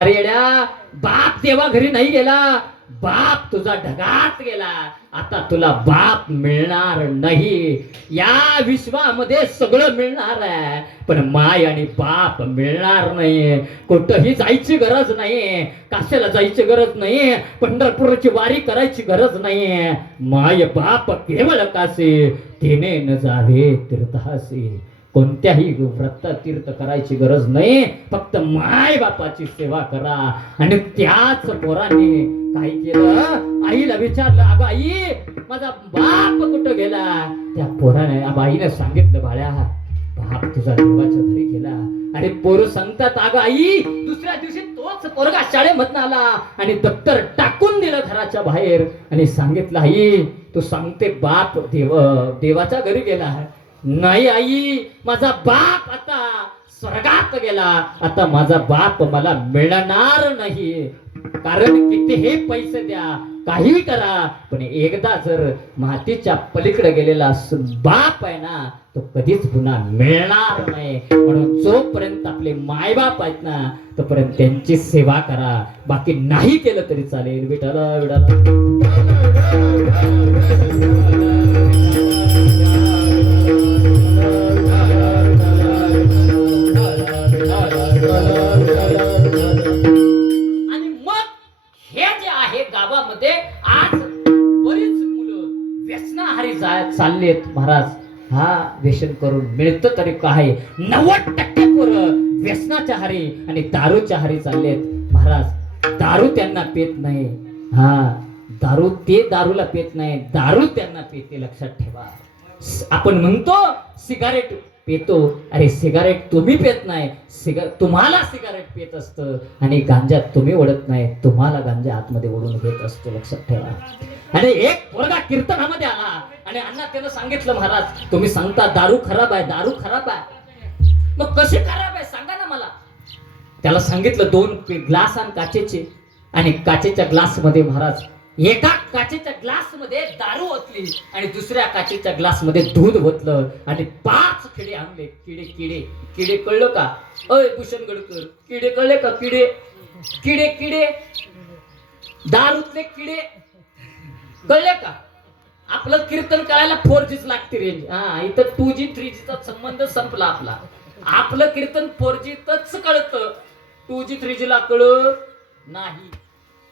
अरे येड्या, बाप देवा घरी नाही गेला, बाप तुझा ढगात गेला. आता तुला बाप मिळणार नाही. या विश्वामध्ये सगळं मिळणार आहे, पण माय आणि बाप मिळणार नाही. कुठंही जायची गरज नाही, काशाला जायची गरज नाही, पंढरपूरची वारी करायची गरज नाही. माय बाप केवळ कासे, तेने न जावे तीर्थासी. कोणत्याही व्रत तीर्थ करायची गरज नाही, फक्त माय बापाची सेवा करा. आणि त्याच पोराने काय केलं, आईला विचारलं, अगं आई, माझा बाप कुठं गेला? त्या पोराने आईने सांगितलं, बाळ्या, बाप तुझा देवाच्या घरी गेला. आणि पोरं सांगतात, अगं आई, दुसऱ्या दिवशी तोच पोरगा शाळेमधून आला आणि दप्तर टाकून दिलं घराच्या बाहेर आणि सांगितलं, आई तू सांगते बाप देवाच्या घरी गेला. नाही आई, माझा बाप आता स्वर्गात गेला. आता माझा बाप मला मिळणार नाही. कारण कितीही पैसे द्या, काही करा, पण एकदा जर मातीच्या पलीकडे गेलेला बाप आहे ना, तो कधीच पुन्हा मिळणार नाही. म्हणून जोपर्यंत आपले मायबाप आहेत ना, तोपर्यंत त्यांची सेवा करा. बाकी नाही केलं तरी चालेल. विठाला गावामध्ये आज बरीच मुलं व्यसनाहारी चाललेत महाराज. हा, व्यसन करून मिळतं तरी काय, 90% पोरं व्यसनाच्या हारी आणि दारूच्या हारी चाललेत महाराज. दारू त्यांना पेत नाही. हा, दारू ते दारूला पेत नाही, दारू त्यांना पेते. लक्षात ठेवा. आपण म्हणतो सिगारेट पेतो, अरे सिगारेट तुम्ही पेत नाही, तुम्हाला सिगारेट पेत असतं. आणि गांजा तुम्ही ओढत नाही, तुम्हाला गांजा आतमध्ये ओढून घेत असतो. लक्षात ठेवा. आणि एक पोरगा कीर्तनामध्ये आला आणि अण्णा त्यानं सांगितलं, महाराज तुम्ही सांगता दारू खराब आहे, दारू खराब आहे. मग कशी खराब आहे सांगा ना मला. त्याला सांगितलं 2 ग्लास आण काचेचे. आणि काचेच्या ग्लास मध्ये महाराज एका काचेच्या ग्लास मध्ये दारू ओतली आणि दुसऱ्या काचेच्या ग्लास मध्ये दूध ओतलं आणि 5 किडे आणले. किडे किडे किडे कळलं का? अय भूषण गडकर, किडे कळले का? किडे किडे किडे दारूतले किडे कळले का? आपलं कीर्तन करायला 4G लागते रेंज. हा, इथं 2G 3G चा संबंध संपला आपला. आपलं कीर्तन 4G तच कळतं, 2G 3G ला कळत नाही.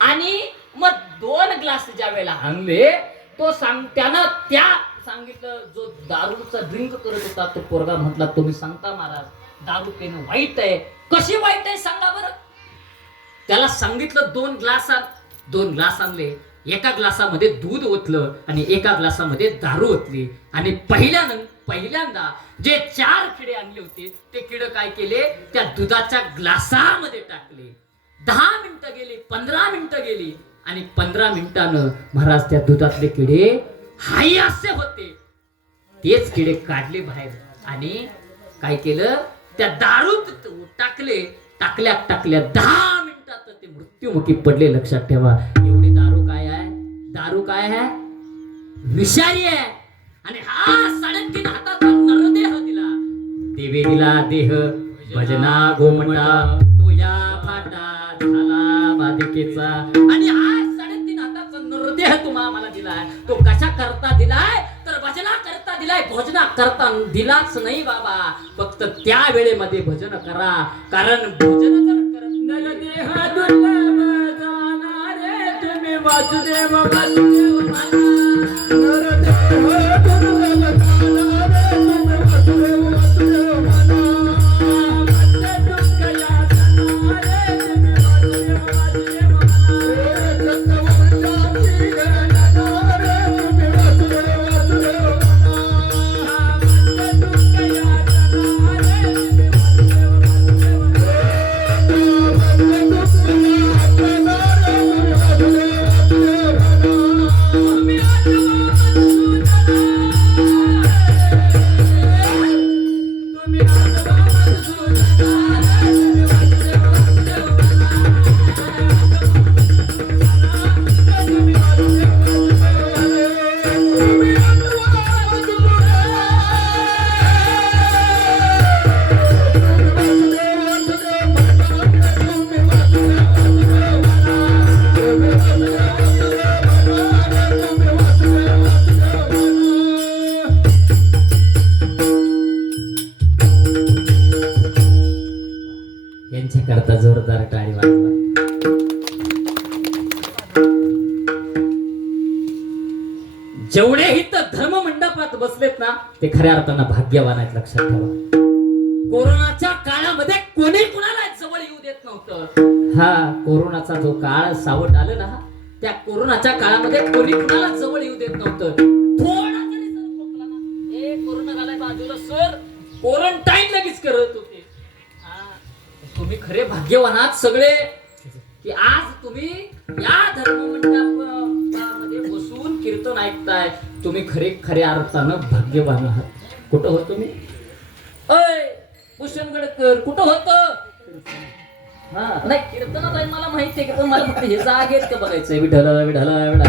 आणि मग 2 ग्लास ज्या वेळेला आणले, तो त्यानं त्या सांगितलं, जो दारूचा ड्रिंक करत होता तो पोरगा म्हटला, तुम्ही सांगता महाराज दारू पिणं वाईट आहे. कशी वाईट आहे सांगा बरं. त्याला सांगितलं 2 ग्लास आणले. एका ग्लासामध्ये दूध ओतलं आणि एका ग्लासामध्ये दारू ओतली. आणि पहिल्यांदा जे 4 किडे आणले होते ते किडे काय केले, त्या दुधाच्या ग्लासामध्ये टाकले. 10 मिनिटं गेली, 15 मिनिटं गेली आणि 15 मिनिटानं महाराज त्या दुधातले किडे हाय असे होते. तेच किडे काढले बाहेर आणि काय केलं, त्या दारूत टाकले. टाकल्या 10 मिनिटात ते मृत्युमुखी पडले. लक्षात ठेवा. एवढी दारू काय आहे? दारू काय आहे? विषारी आहे. आणि हा 3.5 हाताचा नरदेह दिला. देवे दिला देह, भजना गोमटा, तो या फाटा झाला बाधिकेचा. आणि हा 3.5 हाताचा नरदेह तुम्हाला मला दिलाय. तो कशा करता दिलाय? तर भजना करता दिलाय. भोजना करता दिलाच नाही बाबा. फक्त त्या वेळेमध्ये भजन करा. कारण भजन जर करत नाही, देह दुर्लभ जाणारे तुम्ही वासुदेव वासुदेव Me टाळी वाजवा. जेवढे इथं धर्म मंडपात बसलेत ना ते खऱ्या अर्थानं भाग्यवान आहेत, लक्षात ठेवा. कोरोनाच्या काळामध्ये कोणी कुणाला जवळ येऊ देत नव्हतं. हा कोरोनाचा जो काळ सावट आलं ना, त्या कोरोनाच्या काळामध्ये कोणी कुणाला जवळ येऊ देत नव्हतं. थोडा जरी सर खोकला ना, ए कोरोना झालाय बाजूला सर, क्वारंटाईन लगेच करत होते. तुम्ही खरे भाग्यवान आहात सगळे की आज तुम्ही या धर्ममंडपामध्ये बसून कीर्तन ऐकताय. तुम्ही खऱ्या अर्थानं भाग्यवान आहात. कुठं होत तुम्ही? अय भूषणगडकर कुठं होत? हा नाही कीर्तनात आहे मला माहिती आहे की, पण मला फक्त हे जागेत का बघायचंय. विठ्ठल विठ्ठल विठ्ठल.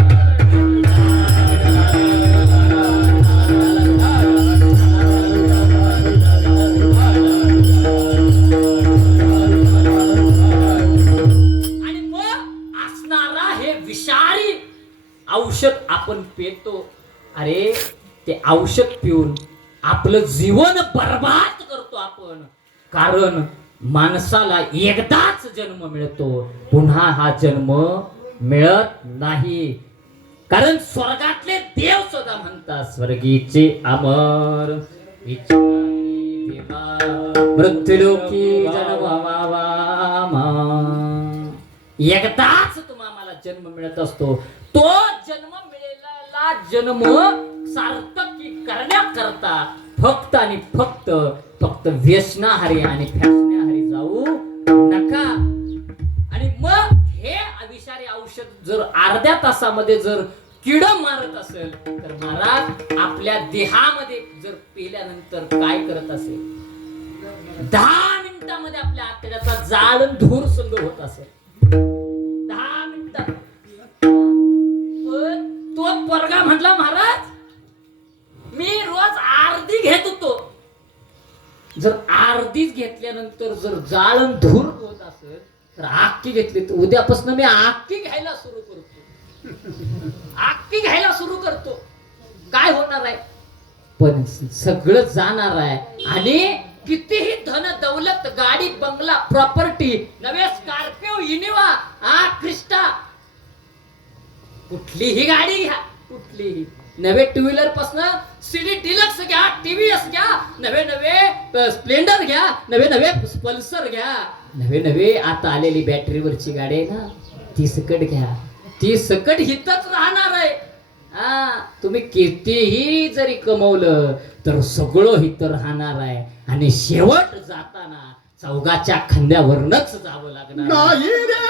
आणि मग असणारा हे विषारी औषध आपण पितो. अरे ते औषध पिऊन आपलं जीवन बर्बाद करतो आपण. कारण माणसाला एकदाच जन्म मिळतो, पुन्हा हा जन्म मिळत नाही. कारण स्वर्गातले देव सुद्धा म्हणतात स्वर्गीचे अमर मृत्युलोकी जन्मावा. एकदाच तुम्हाला जन्म मिळत असतो. तो जन्म मिळालेला जन्म सार्थक करण्याकरता फक्त आणि फक्त व्यसनाहारी आणि फॅशनाहारी जाऊ नका. आणि मग हे विषारी औषध जर अर्ध्या तासामध्ये जर किड मारत असेल तर महाराज आपल्या देहामध्ये जर पेल्यानंतर काय करत असेल, 10 मिनिटामध्ये आपल्या आतड्याचा जाळण धूर संग होत असेल. 10 मिनिटात. पण तो पोरगा म्हटला महाराज मी रोज अर्धी घेत होतो. जर अर्धीच घेतल्यानंतर जर जाळण धूर होत असेल तर आखी घेतली तर उद्यापासून मी आखी घ्यायला सुरू करतो. आखी घ्यायला सुरू करतो. काय होणार आहे? पण सगळं जाणार आहे. आणि कितीही धन दौलत गाडी बंगला प्रॉपर्टी नवे स्कॉर्पिओ इनोवा क्रिस्टा कुठलीही गाडी घ्या, कुठलीही नवे टू व्हीलर पासन सीडी डिलक्स घ्या, टीव्हीएस घ्या, नवे स्प्लेंडर घ्या, नवे पल्सर घ्या, नवे आता आलेली बॅटरीवरची गाडी आहे ना ती सकट घ्या. ती सकट हितच राहणार आहे. तुम्ही कितीही जरी कमवलं तर सगळं हित राहणार आहे. आणि शेवट जाताना चौगाच्या खांद्यावरनच जावं लागणार नाही रे.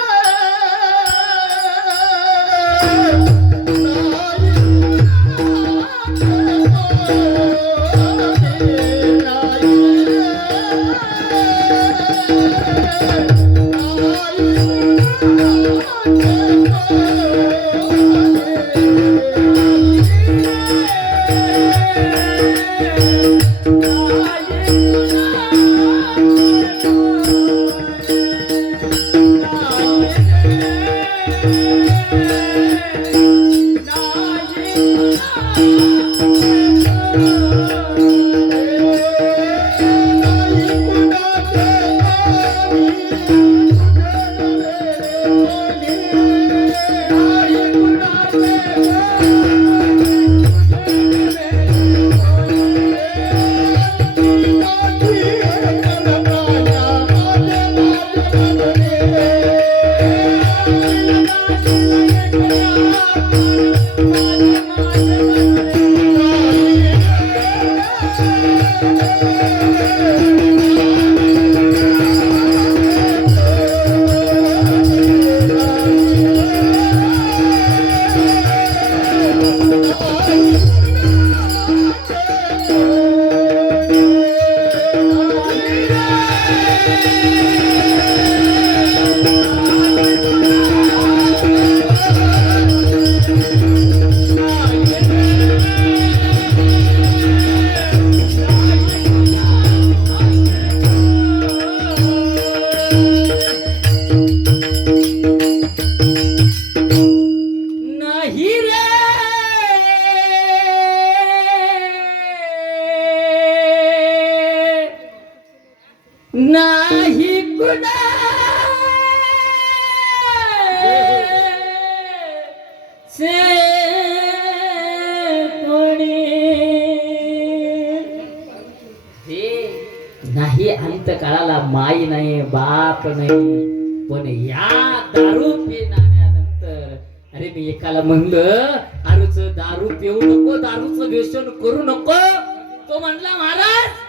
नाही कुणा माई नाही बाप नाही, पण या दारू पिणाऱ्यानंतर अरे मी एकाला म्हणलं अरुच दारू पिऊ नको, दारूचं व्यसन करू नको, तो म्हणला महाराज